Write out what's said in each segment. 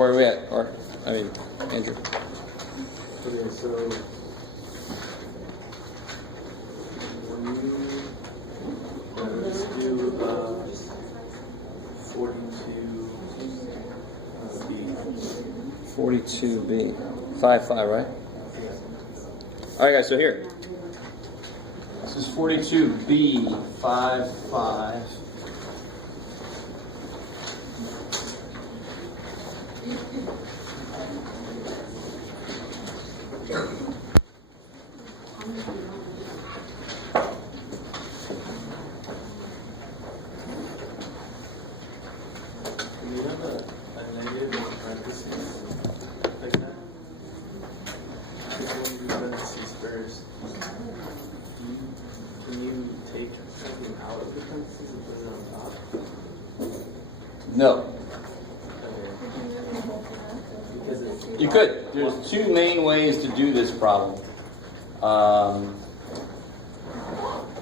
where are we at? Andrew. Okay, so when you let's do 42B. 5, right? All right, guys, so here. This is 42B, 5. you have a negative in parentheses like that. Because when you do parentheses first, can you take something out of the parentheses and put it on top? No. Okay. Because it's You could. There's two main ways to do this problem.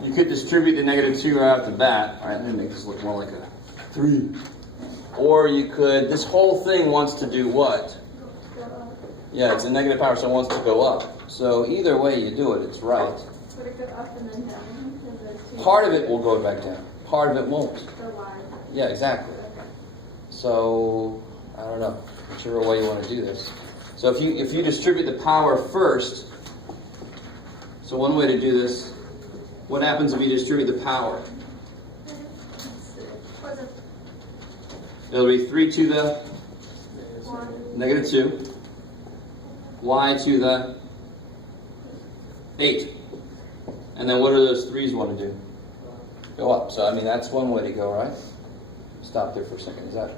You could distribute the -2 right off the bat. All right, let me make this look more like a 3. Or you could, this whole thing wants to do what? Yeah, it's a negative power, so it wants to go up. So either way you do it, it's right. Would it go up and then down? Part of it will go back down. Part of it won't. The line. Yeah, exactly. So, I don't know. Whichever way you want to do this. So if you distribute the power first, so one way to do this, what happens if you distribute the power? It'll be 3 to the -2, y to the 8. And then what do those 3's want to do? Go up. So, I mean, that's one way to go, right? Stop there for a second. Is that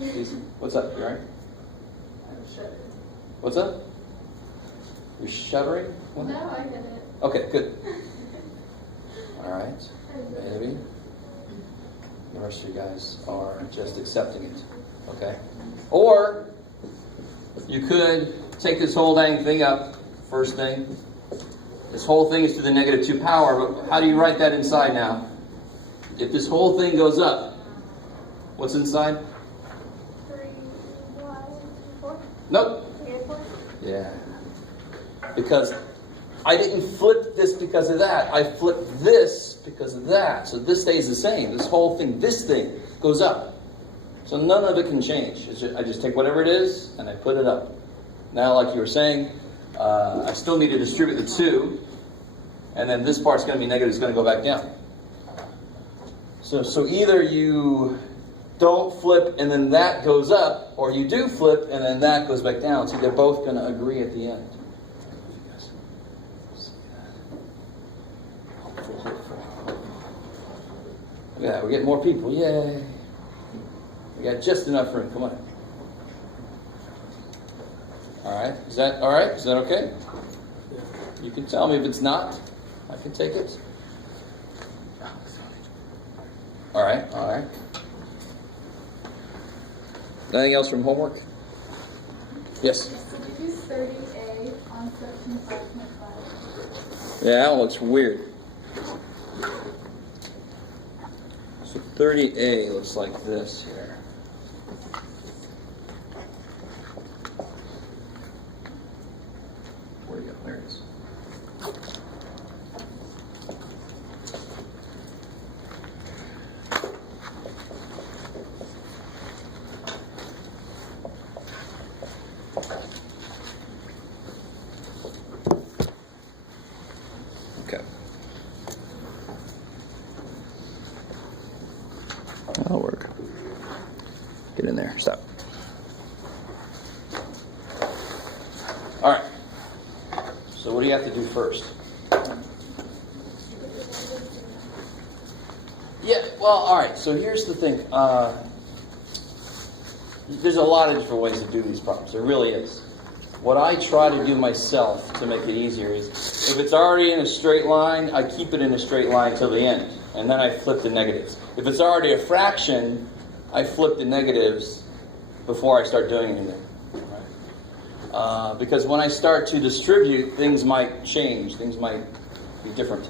easy? What's up? You all right? What's up? You're shuddering? What? No, I get it. Okay, good. All right. Maybe. The rest of you guys are just accepting it. Okay? Or you could take this whole dang thing up, first thing. This whole thing is to the -2 power, but how do you write that inside now? If this whole thing goes up, what's inside? 3, 4. Nope. -4. Yeah. Because I didn't flip this because of that. I flipped this because of that. So this stays the same. This whole thing, this thing, goes up. So none of it can change. I just take whatever it is and I put it up. Now, like you were saying, I still need to distribute the 2. And then this part's going to be negative. It's going to go back down. So either you don't flip and then that goes up, or you do flip and then that goes back down. See, they're both going to agree at the end. Look at that, we're getting more people. Yay. We got just enough room. Come on. All right. Is that all right? Is that okay? You can tell me if it's not. I can take it. All right. All right. Anything else from homework? Yes? So did you do 30A on section 5.5? Yeah, that one looks weird. So 30A looks like this here. Where'd it go? There it is. Okay. That'll work. Get in there. Stop. All right. So what do you have to do first? Yeah, well, all right. So here's the thing. There's a lot of different ways to do these problems. There really is. What I try to do myself to make it easier is, if it's already in a straight line, I keep it in a straight line till the end. And then I flip the negatives. If it's already a fraction, I flip the negatives before I start doing anything. Right? Because when I start to distribute, things might change. Things might be different.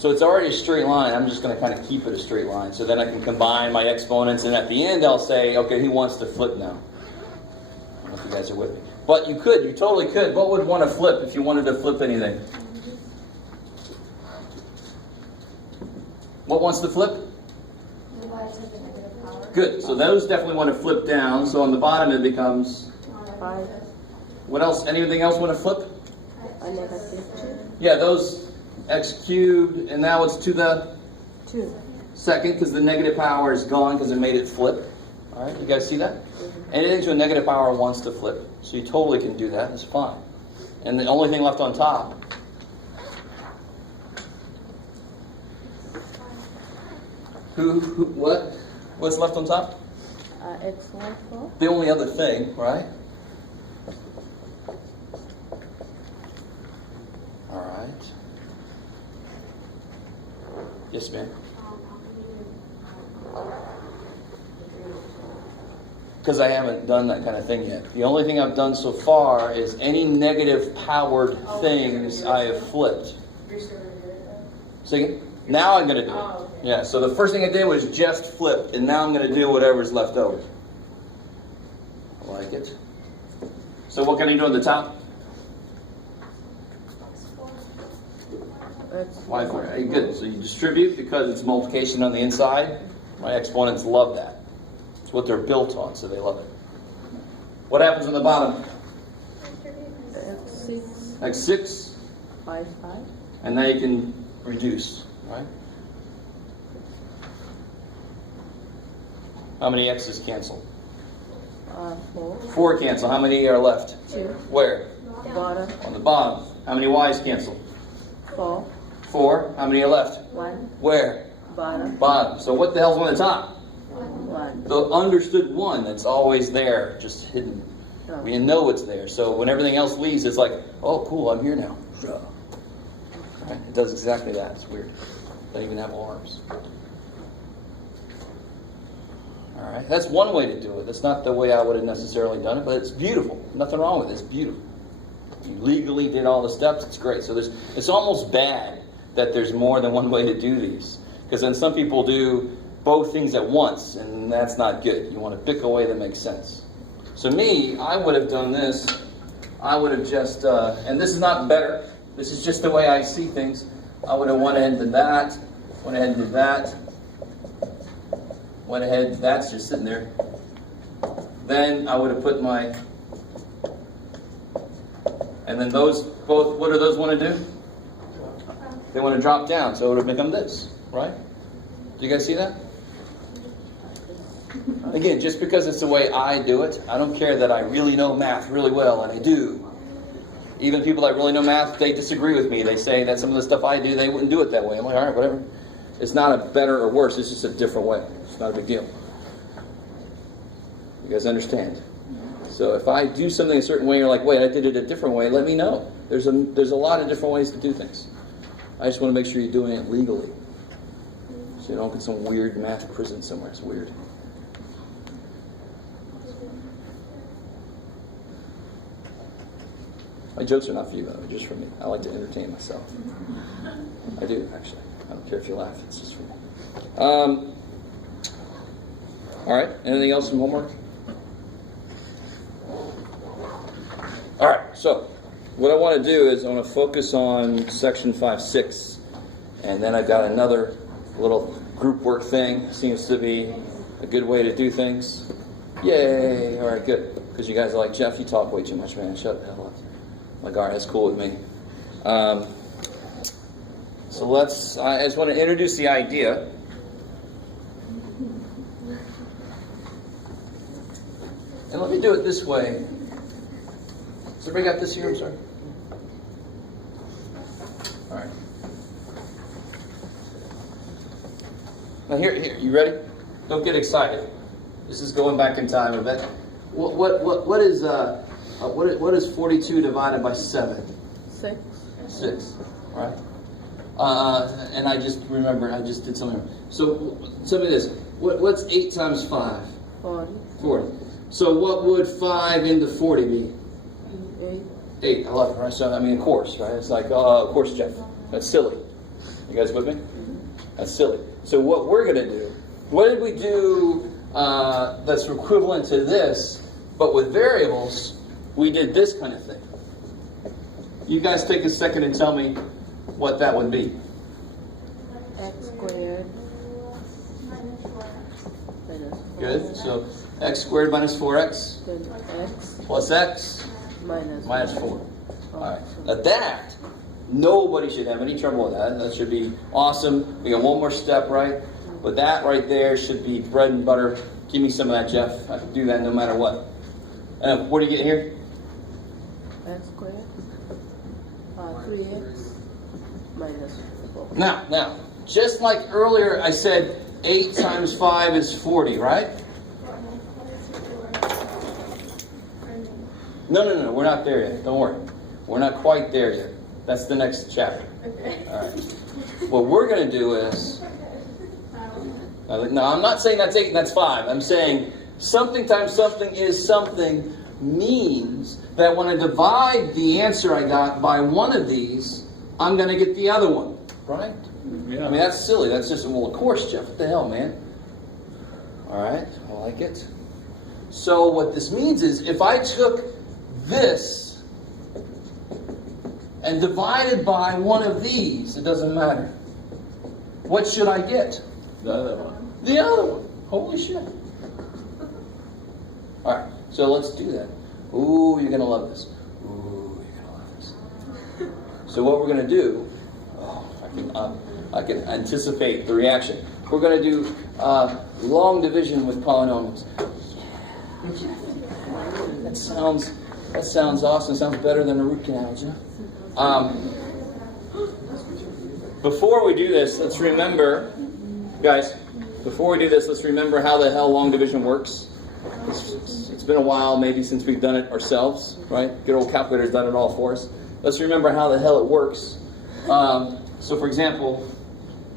So it's already a straight line. I'm just going to kind of keep it a straight line. So then I can combine my exponents, and at the end I'll say, okay, who wants to flip now? I don't know if you guys are with me. But you totally could. What would want to flip if you wanted to flip anything? What wants to flip? The y to the negative power. Good. So those definitely want to flip down. So on the bottom it becomes, 5. what else? Anything else want to flip? A negative 2. Yeah, those x cubed, and now it's to the 2. second because the negative power is gone because it made it flip. All right, you guys see that? Anything to a negative power wants to flip. So you totally can do that. It's fine. And the only thing left on top. What? What's left on top? X1 4. The only other thing, right? All right. Yes, ma'am. Because I haven't done that kind of thing yet. The only thing I've done so far is any negative powered things I have flipped. See? Now I'm going to do it. Yeah, so the first thing I did was just flip, and now I'm going to do whatever's left over. I like it. So what can I do on the top? Y4. Good. So you distribute because it's multiplication on the inside. My exponents love that. It's what they're built on, so they love it. What happens on the bottom? X6. X6. 5. And now you can reduce, right? How many x's cancel? 4. 4 cancel. How many are left? 2. Where? Bottom. On the bottom. How many y's cancel? 4. 4. How many are left? 1. Where? Bottom. Bottom. So what the hell's on the top? 1. The understood 1 that's always there, just hidden. Oh. We know it's there. So when everything else leaves, it's like, oh, cool, I'm here now. Right? It does exactly that. It's weird. It doesn't even have arms. All right. That's one way to do it. That's not the way I would have necessarily done it, but it's beautiful. Nothing wrong with it. It's beautiful. You legally did all the steps. It's great. So it's almost bad that there's more than one way to do these. Because then some people do both things at once, and that's not good. You want to pick a way that makes sense. So me, I would have done this. I would have just, and this is not better. This is just the way I see things. I would have went ahead and did that. Went ahead and did that. Went ahead, that's just sitting there. Then I would have put my, and then those both, what do those want to do? They want to drop down, so it would have become this, right? Do you guys see that? Again, just because it's the way I do it, I don't care that I really know math really well, and I do. Even people that really know math, they disagree with me. They say that some of the stuff I do, they wouldn't do it that way. I'm like, all right, whatever. It's not a better or worse, it's just a different way. It's not a big deal. You guys understand? So if I do something a certain way, you're like, wait, I did it a different way, let me know. There's a lot of different ways to do things. I just want to make sure you're doing it legally. So you don't get some weird math prison somewhere. It's weird. My jokes are not for you, though. They're just for me. I like to entertain myself. I do, actually. I don't care if you laugh. It's just for me. All right. Anything else from homework? All right. So what I want to do is I want to focus on section 5-6. And then I've got another little group work thing. Seems to be a good way to do things. Yay. All right, good. Because you guys are like, Jeff, you talk way too much, man. Shut the hell up. I'm like, all right, that's cool with me. So I just want to introduce the idea. And let me do it this way. Has everybody got this here? I'm sorry. All right. Now here, you ready? Don't get excited. This is going back in time a bit. What is 42 divided by 7? 6. 6. All right. And I just remember, I just did something. So tell me this. What's 8 times 5? 40. 40. So what would 5 into 40 be? 8. 8. I love it, right? So, I mean, of course, right? It's like, of course, Jeff. That's silly. You guys with me? That's silly. So what we're going to do, what did we do that's equivalent to this, but with variables? We did this kind of thing. You guys take a second and tell me what that would be. X squared Minus 4x. minus 4. Good. So x squared minus 4x Then X plus x minus 4. All right. Now that, nobody should have any trouble with that. That should be awesome. We got one more step, right? But that right there should be bread and butter. Give me some of that, Jeff. I can do that no matter what. What do you get here? X squared 3x minus 4. Now, just like earlier I said 8 times 5 is 40, right? No, we're not there yet. Don't worry. We're not quite there yet. That's the next chapter. Okay. All right. What we're going to do is... No, I'm not saying that's 8 and that's 5. I'm saying something times something is something means that when I divide the answer I got by one of these, I'm going to get the other one. Right? Yeah. I mean, that's silly. That's just, well, of course, Jeff. What the hell, man? All right. I like it. So what this means is if I took this and divided by one of these, it doesn't matter. What should I get? The other one. The other one. Holy shit. All right. So let's do that. Ooh, you're going to love this. Ooh, you're going to love this. So what we're going to do, I can anticipate the reaction. We're going to do long division with polynomials. That sounds awesome. Sounds better than a root canal, Jeff. Before we do this, let's remember, guys, before we do this, let's remember how the hell long division works. It's been a while maybe since we've done it ourselves, right? Good old calculator's done it all for us. Let's remember how the hell it works. So for example,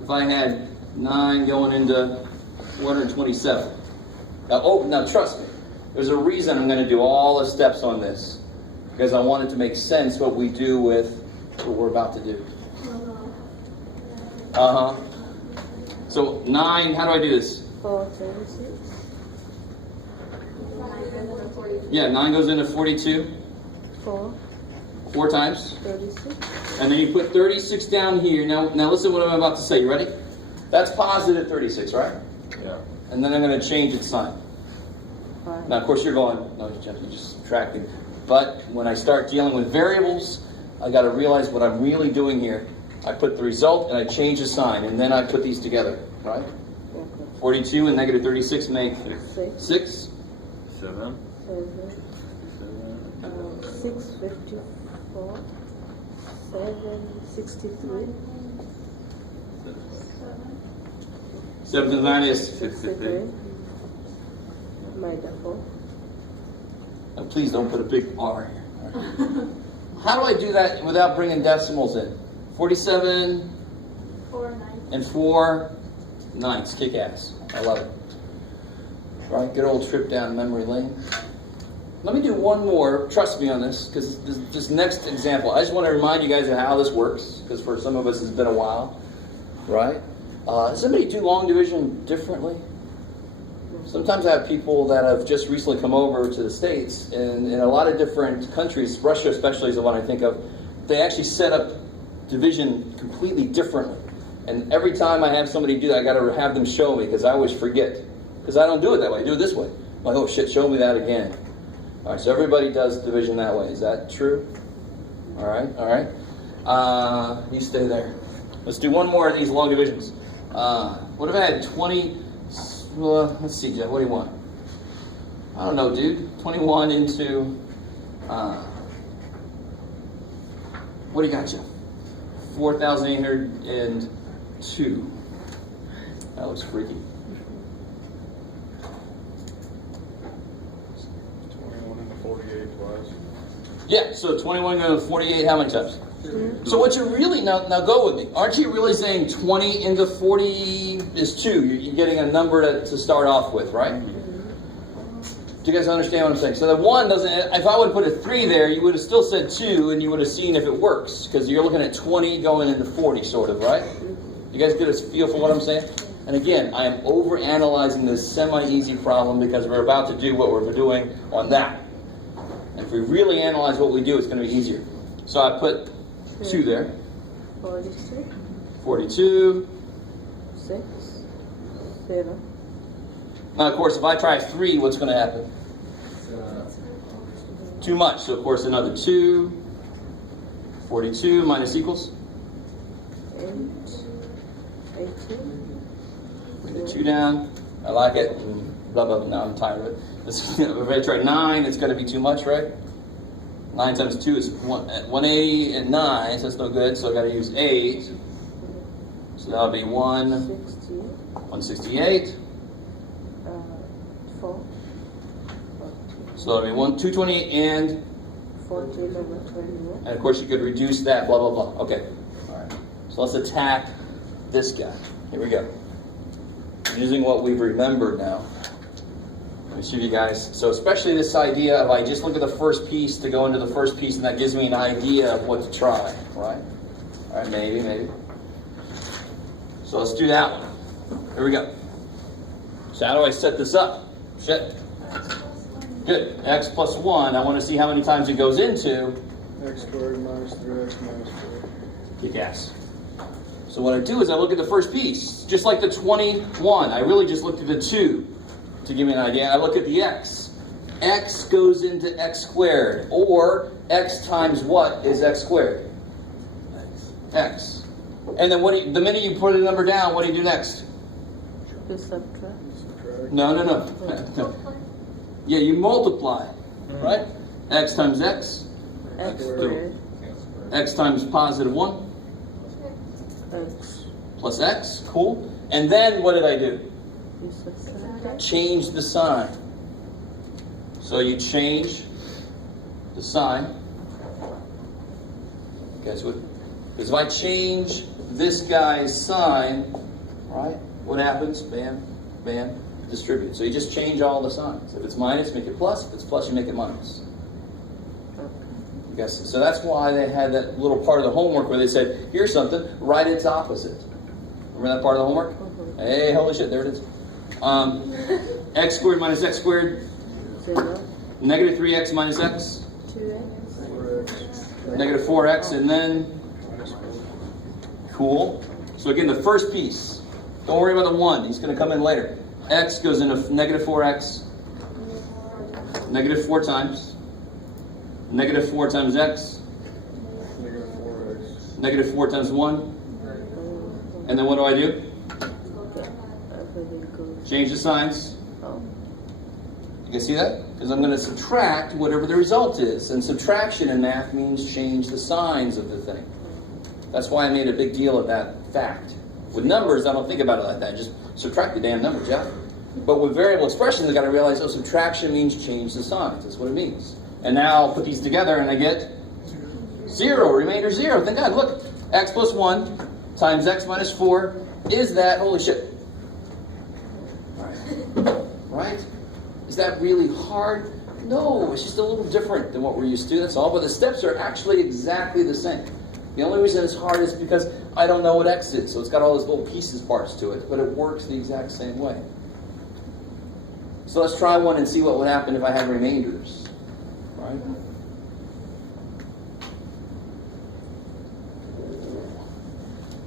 if I had 9 going into 427. Now trust me, there's a reason I'm going to do all the steps on this. Because I want it to make sense what we do with what we're about to do. So 9, how do I do this? 4, 36. Yeah, 9 goes into 42. 4, 4 times. 36. And then you put 36 down here. Now listen to what I'm about to say. You ready? That's positive 36, right? Yeah. And then I'm going to change its sign. 5. Now, of course, you're going, no, Jeff, you're just subtracting. But when I start dealing with variables, I got to realize what I'm really doing here. I put the result and I change the sign, and then I put these together, right? Okay. 42 and negative 36 make 6. 6. 7. 6, 54. 7, 63. 7 to the 9 is. 63. Minus 4. Now, please don't put a big R here. Right. How do I do that without bringing decimals in? 47 4 9. and 4 9s. Kick ass. I love it. Right, good old trip down memory lane. Let me do one more. Trust me on this, because this next example, I just want to remind you guys of how this works, because for some of us it's been a while. Right? Does somebody do long division differently? Sometimes I have people that have just recently come over to the States, and in a lot of different countries, Russia especially is the one I think of, they actually set up division completely differently. And every time I have somebody do that, I got to have them show me, because I always forget. Because I don't do it that way. I do it this way. I'm like, oh shit, show me that again. All right, so everybody does division that way. Is that true? All right. You stay there. Let's do one more of these long divisions. What if I had 20... let's see, Jeff, what do you want? I don't know, dude. 21 into... what do you got, Jeff? 4,802. That looks freaky. 21 into 48 twice. Yeah, so 21 going to 48, how many times? So what you're really, now go with me. Aren't you really saying 20 into 40 is 2? You're getting a number to start off with, right? Do you guys understand what I'm saying? So the 1 doesn't, if I would have put a 3 there, you would have still said 2, and you would have seen if it works, because you're looking at 20 going into 40, sort of, right? You guys get a feel for what I'm saying? And again, I am over-analyzing this semi-easy problem because we're about to do what we're doing on that. And if we really analyze what we do, it's going to be easier. So I put 2 there. 46, 42. 6, 7. Now, of course, if I try 3, what's going to happen? Too much. So, of course, another 2. 42 minus equals? 8, 18. Bring the 2 down. I like it. Blah, blah, blah. Now I'm tired of it. If I try 9, it's going to be too much, right? 9 times 2 is 180 and 9, so that's no good. So I've got to use 8. So that'll be 168. 4. So that'll be 228 and 14 over 21. And of course you could reduce that, blah, blah, blah. Okay. All right. So let's attack this guy. Here we go. Using what we've remembered now. Let me see you guys. So especially this idea of I just look at the first piece to go into the first piece, and that gives me an idea of what to try, right? All right, maybe. So let's do that one. Here we go. So how do I set this up? Shit. Good. X plus 1. I want to see how many times it goes into. X squared minus 3x minus 4. Kick ass. So what I do is I look at the first piece. Just like the 21. I really just looked at the 2 to give me an idea. I look at the x. X goes into x squared. Or x times what is x squared? X. And then the minute you put a number down, what do you do next? You subtract. No. Yeah, you multiply, right? X times x. X squared. X times positive 1. X. Plus x. Cool. And then what did I do? You subtract. Change the sign. So you change the sign. Okay, so because if I change this guy's sign, right, what happens? Bam, bam, distribute. So you just change all the signs. If it's minus, make it plus. If it's plus, you make it minus. Yes. So that's why they had that little part of the homework where they said, here's something, write its opposite. Remember that part of the homework? Mm-hmm. Hey, holy shit, there it is. X squared minus x squared. 0. Negative 3x minus x. 2x. 4x. Negative 4x, and then, cool. So again, the first piece, don't worry about the 1, he's going to come in later. X goes into negative 4x, negative 4 times, negative 4 times x, Negative 4x. negative 4 times 1, and then what do I do? Everything goes. Change the signs. Oh. You can see that? Because I'm going to subtract whatever the result is. And subtraction in math means change the signs of the thing. That's why I made a big deal of that fact. With numbers, I don't think about it like that. Just subtract the damn number, Jeff. But with variable expressions, I've got to realize, oh, subtraction means change the signs. That's what it means. And now I'll put these together and I get 0, remainder 0. Thank God. Look, x plus 1 times x minus 4 is that, holy shit. Right? Is that really hard? No, it's just a little different than what we're used to, that's all. But the steps are actually exactly the same. The only reason it's hard is because I don't know what x is. So it's got all those little pieces parts to it, but it works the exact same way. So let's try one and see what would happen if I had remainders. Right?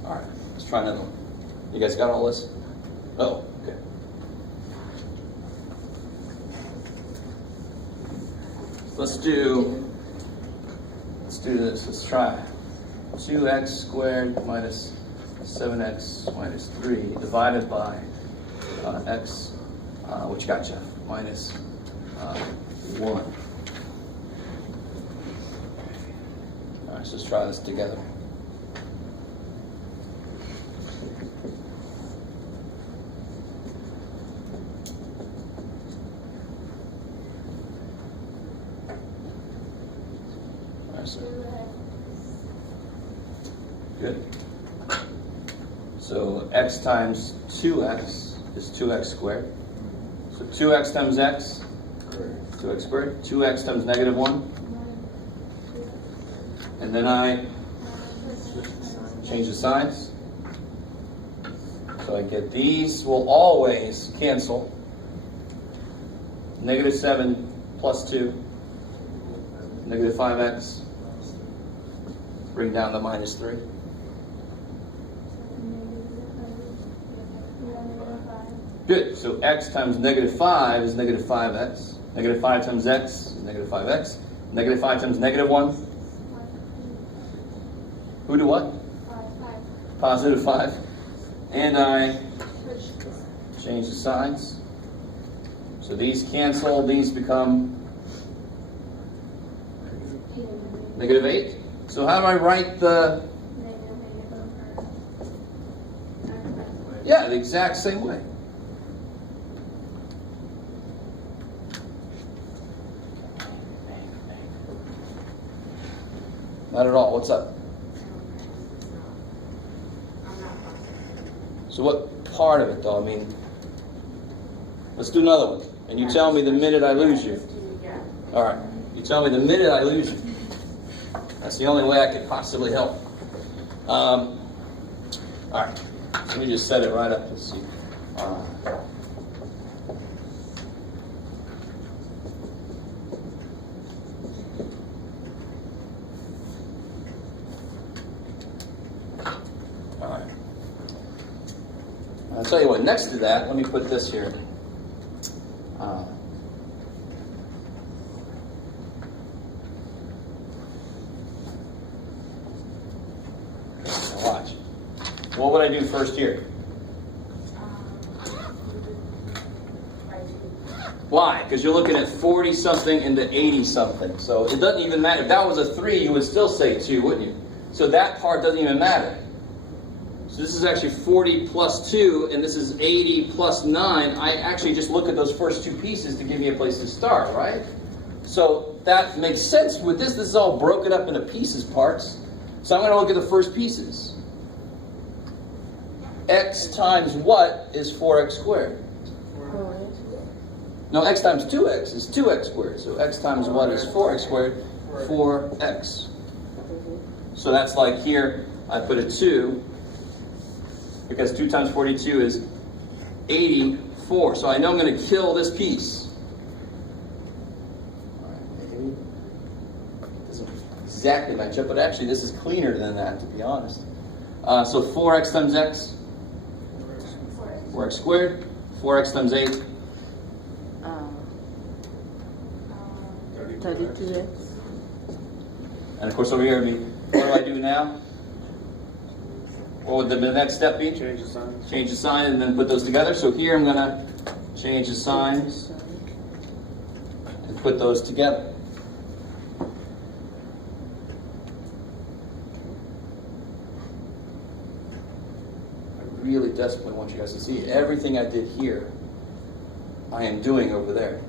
Alright, let's try another one. You guys got all this? Oh, okay. Let's do this. Let's try 2x squared minus 7x minus 3 divided by x, what you got, Jeff? Minus 1. All right, so let's try this together. Good. So x times 2x is 2x squared. So 2x times x, 2x squared. 2x times negative 1. And then I change the signs. So I get these will always cancel. Negative 7 plus 2. Negative 5x. Bring down the minus 3. Good. So x times negative 5 is negative 5x. Negative 5 times x is negative 5x. Negative 5 times negative 1. Who do what? Positive 5. And I change the signs. So these cancel. These become negative 8. So how do I write the... Yeah, the exact same way. Not at all. What's up? So what part of it, though? I mean, let's do another one. And you tell me the minute I lose you. All right. You tell me the minute I lose you. That's the only way I could possibly help. All right. Let me just set it right up. Let's see. All right. I'll tell you what. Next to that, let me put this here. Watch. What would I do first here? Why? Because you're looking at 40-something into 80-something. So it doesn't even matter. If that was a 3, you would still say 2, wouldn't you? So that part doesn't even matter. So this is actually 40 plus 2, and this is 80 plus 9. I actually just look at those first two pieces to give me a place to start, right? So that makes sense with this. This is all broken up into pieces, parts. So I'm going to look at the first pieces. X times what is 4x squared? No, x times 2x is 2x squared. So x times what is 4x squared? 4x. So that's like here, I put a 2, because 2 times 42 is 84. So I know I'm going to kill this piece. All right, maybe. Doesn't exactly match up, but actually this is cleaner than that, to be honest. So 4x times x? 4x squared. 4x times 8? 32x. And of course over here, what do I do now? What would the next step be? Change the signs. Change the sign and then put those together. So here I'm going to change the signs and put those together. I really desperately want you guys to see everything I did here, I am doing over there.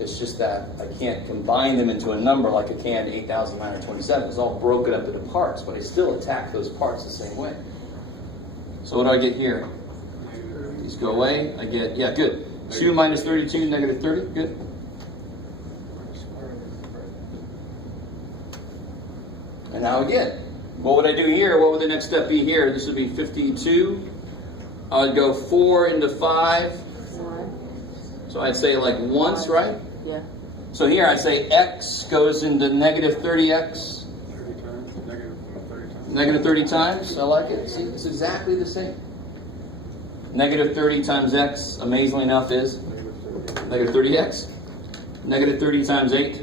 It's just that I can't combine them into a number like I can 8,927. It's all broken up into parts, but I still attack those parts the same way. So what do I get here? These go away. I get, yeah, good. 2 minus 32, negative 30. Good. And now again, what would I do here? What would the next step be here? This would be 52. I'd go 4 into 5. 1. So I'd say like once, right? Yeah. So here I'd say x goes into negative 30x. 30 times, negative 30 times. Negative 30 times. I like it. See, it's exactly the same. Negative 30 times x, amazingly enough, is negative 30x. Negative 30 times 8.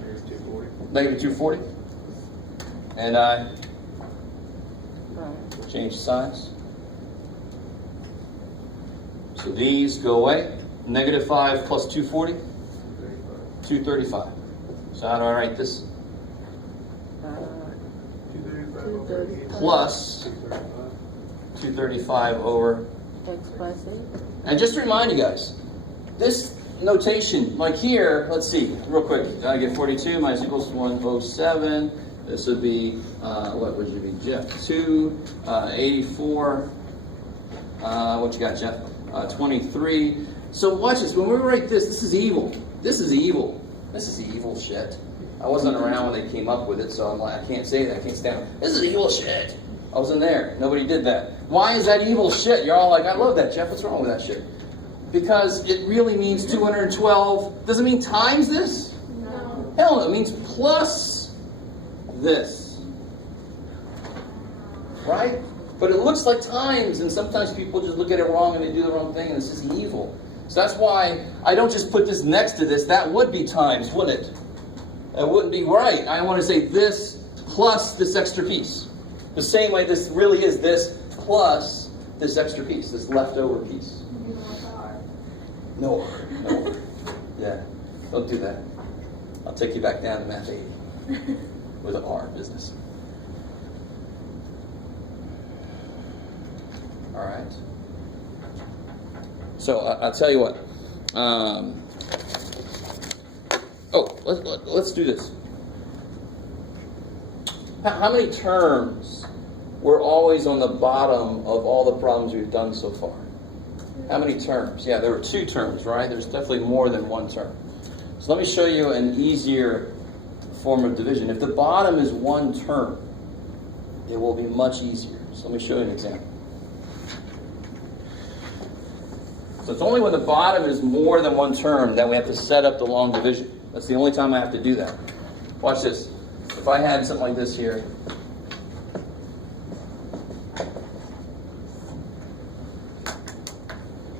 Negative 240. Negative 240. And I Right. change the signs. So these go away. Negative 5 plus 240. 235. So how do I write this? 235 Plus 235 over. X plus 8. And just to remind you guys, this notation, like here, let's see, real quick. I get 42 minus equals 107. This would be, what would you be, Jeff? 2, 84. What you got, Jeff? 23. So watch this. When we write this, this is evil. This is evil. This is evil shit. I wasn't around when they came up with it, so I'm like, I can't say that. I can't stand it. This is evil shit. I wasn't there. Nobody did that. Why is that evil shit? You're all like, I love that, Jeff. What's wrong with that shit? Because it really means 212. Does it mean times this? No. Hell no, it means plus this. Right? But it looks like times, and sometimes people just look at it wrong and they do the wrong thing, and this is evil. So that's why I don't just put this next to this. That would be times, wouldn't it? That wouldn't be right. I want to say this plus this extra piece. The same way this really is this plus this extra piece, this leftover piece. No R. No R. Yeah. Don't do that. I'll take you back down to Math 80 with an R business. All right. So I'll tell you what. Let's do this. How many terms were always on the bottom of all the problems we've done so far? How many terms? Yeah, there were 2 terms, right? There's definitely more than 1 term. So let me show you an easier form of division. If the bottom is 1 term, it will be much easier. So let me show you an example. So it's only when the bottom is more than 1 term that we have to set up the long division. That's the only time I have to do that. Watch this. If I had something like this here,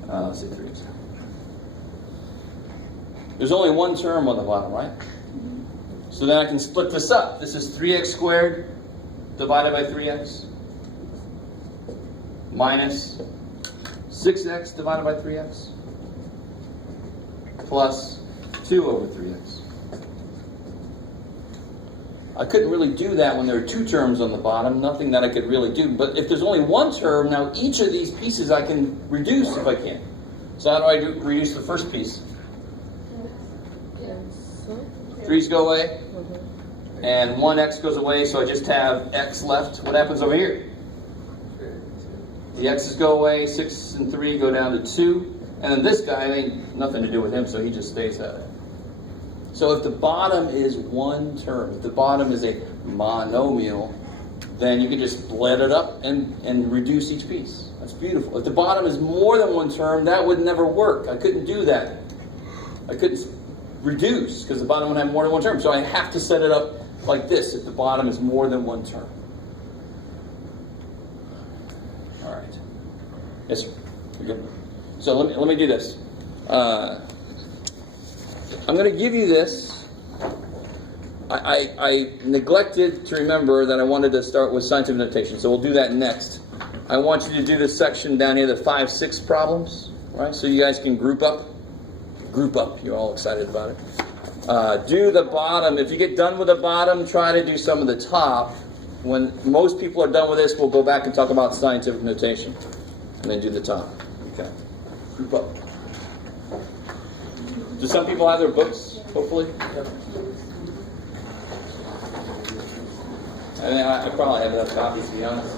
let's see, 3. There's only 1 term on the bottom, right? So then I can split this up. This is 3x squared divided by 3x minus 6x divided by 3x plus 2 over 3x. I couldn't really do that when there are 2 terms on the bottom, nothing that I could really do. But if there's only 1 term, now each of these pieces I can reduce if I can. So how do I reduce the first piece? 3's go away, and 1x goes away, so I just have x left. What happens over here? The x's go away, 6 and 3 go down to 2, and then this guy, ain't nothing to do with him, so he just stays that way. So if the bottom is 1 term, if the bottom is a monomial, then you can just split it up and reduce each piece. That's beautiful. If the bottom is more than 1 term, that would never work. I couldn't do that. I couldn't reduce because the bottom would have more than 1 term. So I have to set it up like this if the bottom is more than 1 term. All right. Yes, sir. You're good. So let me do this. I'm going to give you this. I neglected to remember that I wanted to start with scientific notation, so we'll do that next. I want you to do this section down here, the 5-6 problems, right? So you guys can group up. Group up. You're all excited about it. Do the bottom. If you get done with the bottom, try to do some of the top. When most people are done with this, we'll go back and talk about scientific notation, and then do the top. Okay. Group up. Do some people have their books, hopefully? Yep. I probably have enough copies, to be honest.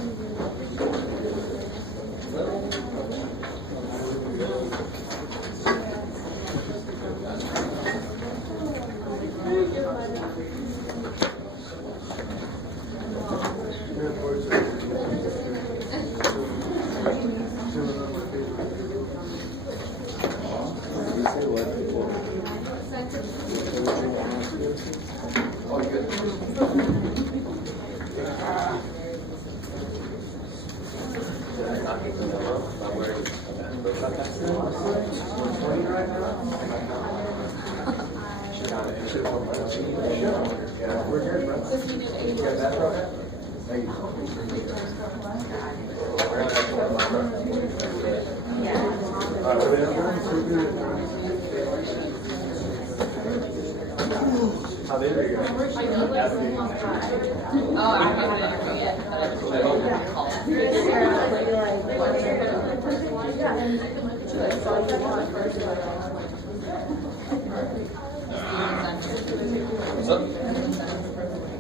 What's up?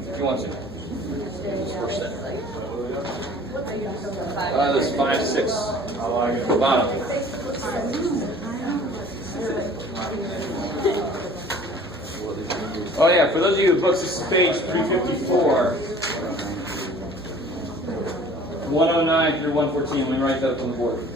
If you want to. First set. This is 5-6. I like it. Bottom. Oh yeah, for those of you who books, this is page 354. 109 through 114. Let me write that up on the board.